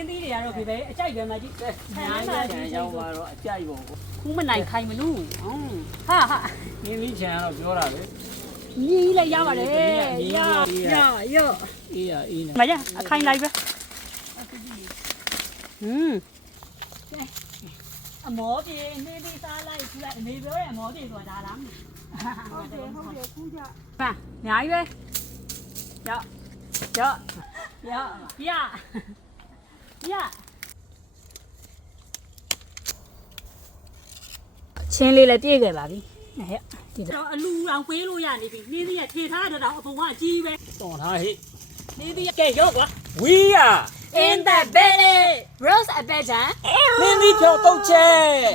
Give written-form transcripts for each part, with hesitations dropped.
င်းသီးတွေကတော့ဒီပဲအကြိုက်ပဲမကြီးညာချန်ရောက်ပါတော့အကြိုက်ပုံခူးမနိုင်ခိုင်မလို့ဟာနင်းပြီးချန်တော့ပြောတာလေမြည်လိုက်ရပါတယ်ရရော့အေးရအေးနေမရအခိုင်လိုက်ပဲအမောပြေနေသေးစားလိုက်ခူးလိုက်နေပြောတဲ့အမောပြေဆိုတာဒါလားဟုတ်တယ်ခူးကြပါညာကြီးပဲရော့ချင်းလေးလည်းပြည့်ခဲ့ပါပြီဟဲ့ဒီတော့အလူအောင်ပေးလို့ရနေပြီနေသေးရထေထားတဲ့တော့အပုံကအကြီးပဲတော်ထားဟိနေသေးရကဲရော့ကွာ We are in the village Rose a better နင်းပြီးဖြောတော့ချဲ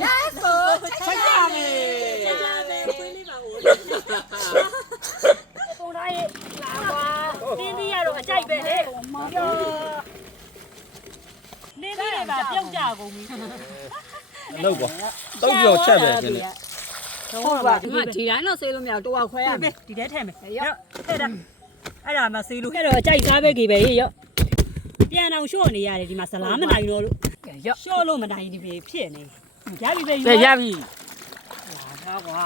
Let's go ချက်ရမယ်ခွေးလေးပါဦးပုံသားရဲ့လာကွာနေသေးရတော့အကြိုက်ပဲလေနေသေးရပါပြုတ်ကြကုန်ပြီလောက်ကွာတော့ပြောချက်ပဲဖြစ်နေဟုတ်ပါဒီတိုင်းတော့ဆေးလို့မရတော့ခွဲရမယ်ဒီထဲထည့်မယ်ရော့ထည့်တာအဲ့ဒါမှဆေးလို့အဲ့တော့အကြိုက်စားပဲကြီးပဲရော့ပြန်အောင်ရှော့နေရတယ်ဒီမှာဇလားမနိုင်တော့လို့ရော့ရှော့လို့မနိုင်ဒီပြီဖြစ်နေရပြီပဲရပြီဟာထားကွာ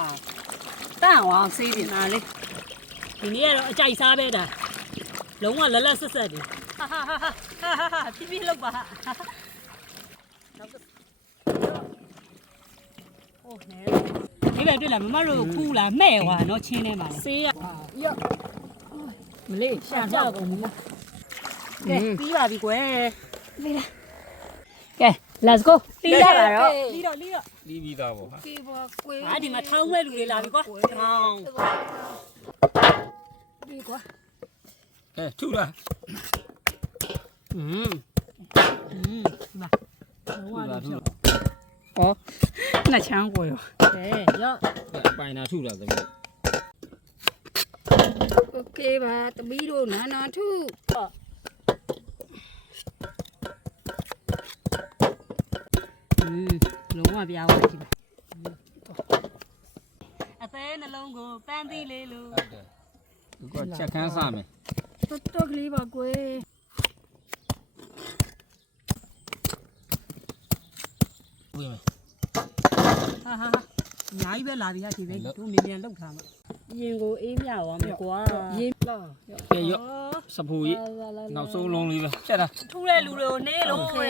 တန့်အောင်ဆေးတင်တာလေဒီနေ့ကတော့အကြိုက်စားပဲဒါလုံးဝလက်ဆက်ဆက်တယ်ဟာဖြည်းဖြည်းလောက်ပါโอ้แหนဒီပဲတွေ့လားမမတို့ခူးလားမဲ့ဟွာเนาะချင်းထဲမှာဆေးရရော့မလေးရှာကြကုန်ဘူးကဲပြီးပါပြီကွယ်လေးလားကဲ let's go ပြီးရပါတော့လီတော့လီးပြီးသားပေါ့ဟာကေပါကွယ်ဟာဒီမှာထောင်းမဲ့လူတွေလာပြီကွာထောင်းဒီကွာထုလားมาလုံးဝလို့ပြောဩနှစ်ချမ်းကိုရောရော့ပိုင်နာထုလားသမီးโอเคပါသမီးတို့နာထုလုံးဝပြားဝကြည့်ပါအသေးနှလုံးကိုပန်းသီးလေးလို့ဟုတ်တယ်ဒီကချက်ခန်းစမယ်တော့ကလေးပါကွယ်ဝင်မယ်ဟာအများကြီးပဲလာပြီဟာဒီပဲတို့မြန်လောက်ထားမှာရင်ကိုအေးမြရောမယ်ကွာရင်လားကဲရော့စပူကြီးနောက်ဆုံးလုံးလေးပဲချက်တာထူတဲ့လူတွေကိုနေလို့ဟို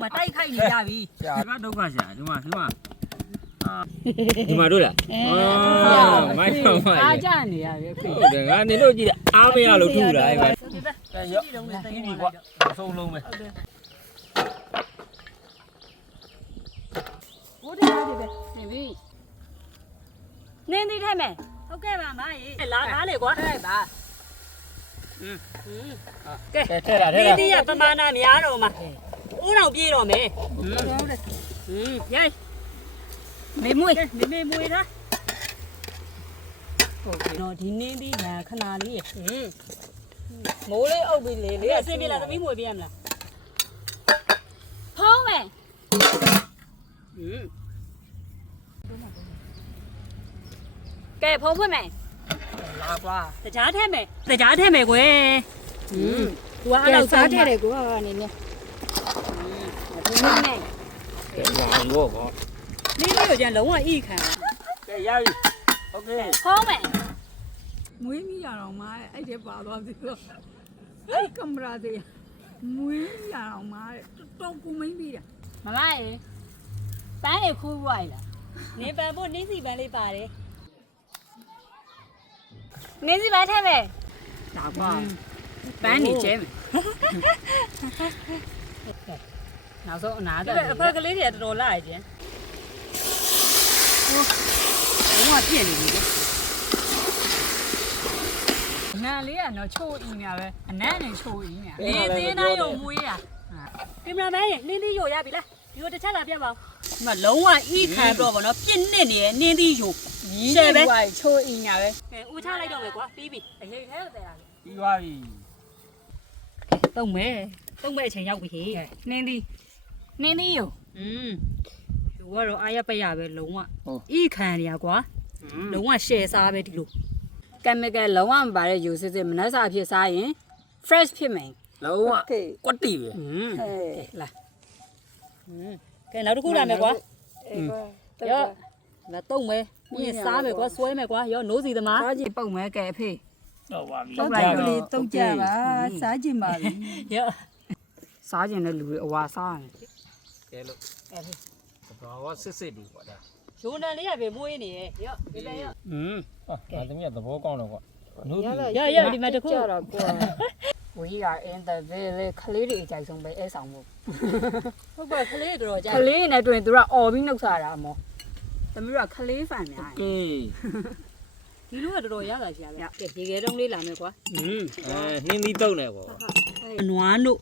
မှာတိုက်ခိုက်နေရပြီရှာကဒုက္ခရှာဒီမှာတို့လားမိုင်းမိုင်းအားကြနေရပြီအခုဟုတ်တယ်ငါနေလို့ကြည့်တယ်အားမရလို့ထူတာအဲ့မှာရော့ပြီးပြီကွာနောက်ဆုံးလုံးပဲဘိုးတရားတွေပဲနေပြီနင်းသေးထဲမယ်ဟုတ်ကဲ့ပါမကြီးလာကားလေကွာထိုက်ပါကဲထဲတာနင်းသေးရပမာဏများတော့မှာဦးတော်ပြေးတော့မယ်ဟုတ်တယ်ရိုက်မေမွေးထားဟုတ်ပြီတော့ဒီနင်းသေးကခဏလေးမိုးလေးအုပ်ပြီးလေအစင်းပြေလာသမီးမွေးပြရမလားဖုံးမယ်ကဲဖုံးဖွင့်မယ်လာကွာတကြားထဲမယ်ကွယ်သူကအဲ့လောက်စားထဲတယ်ကွာနေနေနေကဲဘာလို့ကောနေကိုကျန်လုံးဝအိခံကဲရပြီโอเคဖုံးမယ်မွေးမိရအောင်မအဲ့ဒီပါသွားပြီတော့အဲ့ကင်မရာတွေမွေးမိရအောင်မတော့ကူမင်းပြီးတာမမရေပန်းလေးခူးပွားလားနေပန်ဖို့နင်းစီပန်းလေးပါတယ်နင်းစီပန်းထဲမယ်ဒါပါပန်းနေကျဲမယ်နောက်ဆုံးအနာတယ်အဖက်ကလေးတွေတော်တော်လာရကျင်းဘုံကပြည့်နေပြီနာလေးကတော့ချိုးအီးများပဲအနံ့နဲ့ချိုးအီးများလေးသေးသားရုံမွေးရကင်မရာမန်ရေနင်းသီးရိုရပြီလားဒီလိုတစ်ချက်လာပြပါဦးဒီမှာလုံးဝအီးခံတော့ဗောနော်ပြင်းနစ်နေရနင်းသီးရိုရှယ်ပဲချိုးအီးများပဲကဲဦးချလိုက်တော့မယ်ကွာပြီးပြီအရေးထဲကိုတည်တာပြီးသွားပြီတုံးမယ်အချိန်ရောက်ပြီဟေးနင်းသီးရိုသူကတော့အားရပရပဲလုံးဝအီးခံရကွာလုံးဝရှယ်စားပဲဒီလိုကင်မီကယ်လုံးဝမပါတဲ့ယူစစ်စစ်မနှက်စာဖြစ်စားရင် fresh ဖြစ်မယ် လုံးဝကွက်တီပဲ လာကဲနောက်တစ်ခုလာမယ်ကွာရောလာတုံးမယ်ညင်စားမယ်ကွာဆွဲမယ်ကွာရောနိုးစီသမား စားကြည့်ပုံမဲကဲအဖေ တော့ပါပြီ တောက်လိုက်လို့လေတုံးကြပါစားကြည့်ပါလေ ရော စားကြည့်တဲ့လူတွေအဝါစားတယ် ကဲလို့တော့စစ်ဒီပေါ့ဒါ ရိုးနံလေးကပဲမွေးနေရဲ့ရောဒီလေရော ဟာသမီးကသဘောကောင်းတော့ကွာနိုးပြီ ရောဒီမှာတစ်ခု ကြတော့ကွာဝီးကအင်းတဲ့လေခလေးတွေအကြိုက်ဆုံးပဲအဲဆောင်ဖို့ ဟုတ်ပါခလေးတော်ကြာ ခလေးနဲ့တွင်သူကအော်ပြီးနှုတ်စားတာမောသမီးကခလေးဖန်များ ကဲ ဒီလိုကတော်တော်ရတာရှာဗျကဲရေခဲတုံးလေးလာမယ်ကွာ နှင်းသီးတုံးနေပေါ့ အနွားတို့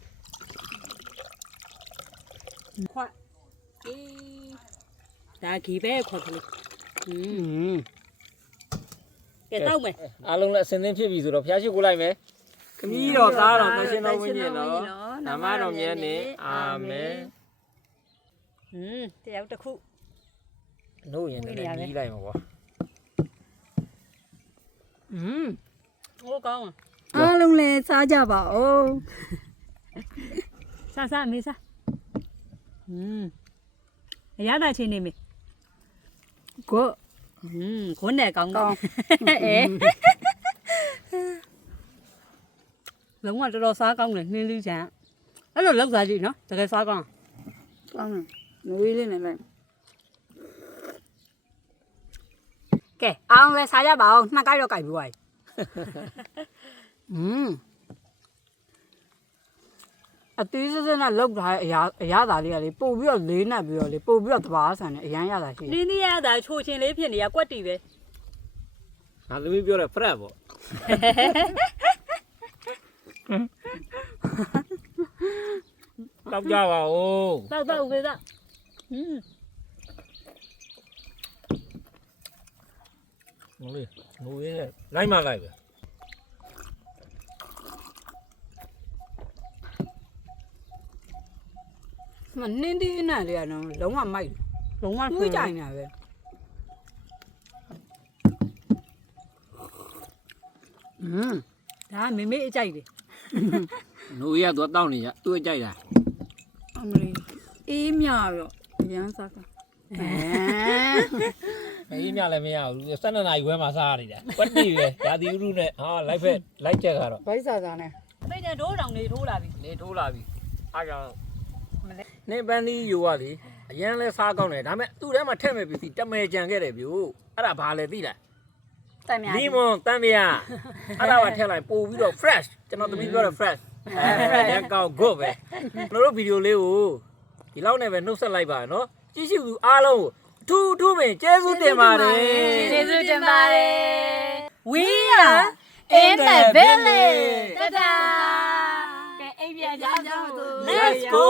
ခွတ်အေးဒါခီပဲခွက်ကလေးကဲတောက်မယ် အားလုံးလည်းအစင်းသင်းဖြစ်ပြီဆိုတော့ဖျားရှိကိုလိုက်မယ်ခမီးတော်သားတော်သရှင်တော်ဝင်းကျင်တော်နာမတော်မြတ်နဲ့အာမင် တယောက်တစ်ခု နို့ရင်လည်းကြီးလိုက်မှာကွာ ဟိုကောင်း အားလုံးလည်းစားကြပါဦး စားမေးစားအရသာချင်းနေမေ ကို ခွန်းနဲ့ကောင်းလုံးဝတော်တော်စားကောင်းတယ်နှင်းလေးချမ်းအဲ့လိုလောက်စားကြည့်နော်တကယ်စားကောင်း ကောင်းတယ်နွေးလေးနဲ့လည်းကဲအားလုံးလည်းစားကြပါဦးနှစ်ကိုက်တော့ကြိုက်ပြီးသွားပြီအသေးစစနဲ့လောက်ထားတဲ့အရာသားလေးကလေပို့ပြီးတော့လေးနဲ့ပြီးတော့လေပို့ပြီးတော့တဘာဆန်နဲ့အရန်ရတာရှိတယ် နင်းနီးရတာချိုချင်းလေးဖြစ်နေရကွက်တီပဲ ငါသမီးပြောတယ်ဖရက်ပေါ့တောက်ကြပါဦး တောက်ကေသား မလေးငိုရဲလိုက်မလိုက်ပဲ မနှင်းသေးနဲ့လေကတော့လုံးဝမိုက် လုံးဝ တွေးကြိုင်တာပဲဒါမေမေအကြိုက်တယ် ငိုရဲတော့တောက်နေရသူ့အကြိုက်တာ အမလေးအေးမြရောအရန်စားက အေးမြလည်းမရဘူး12နာရီခွဲမှာစားရနေတာကွက်တီပဲရာသီဥတုနဲ့ဟာလိုက်ဖက်လိုက်ချက်ကတော့ ဘိုက်စားစားနဲ့ အမိတ်နဲ့ဒိုးတောင်နေထိုးလာပြီ နေထိုးလာပြီအားကြောင့်နေပန်းသီးယူကလေအရန်လဲစားကောင်းတယ်ဒါပေမဲ့သူ့ထဲမှာထည့်မဲ့ပစ္စည်းတမဲကြံခဲ့တယ်ဗျို့အဲ့ဒါဘာလဲသိလား တိုင်များ လီမွန်တန်ပြာအဲ့ဒါပါထည့်လိုက်ပို့ပြီးတော့ fresh ကျွန်တော်သမီးပြောတယ် fresh ရန်ကောက် good ပဲကျွန်တော်တို့ဗီဒီယိုလေးကိုဒီလောက်နဲ့ပဲနှုတ်ဆက်လိုက်ပါနော်ကြည့်ရှုသူအားလုံးကိုထူးပင်ကျေးဇူးတင်ပါတယ် ကျေးဇူးတင်ပါတယ် We are in the village တဒါကဲအိမ်ပြန်ကြအောင် Let's go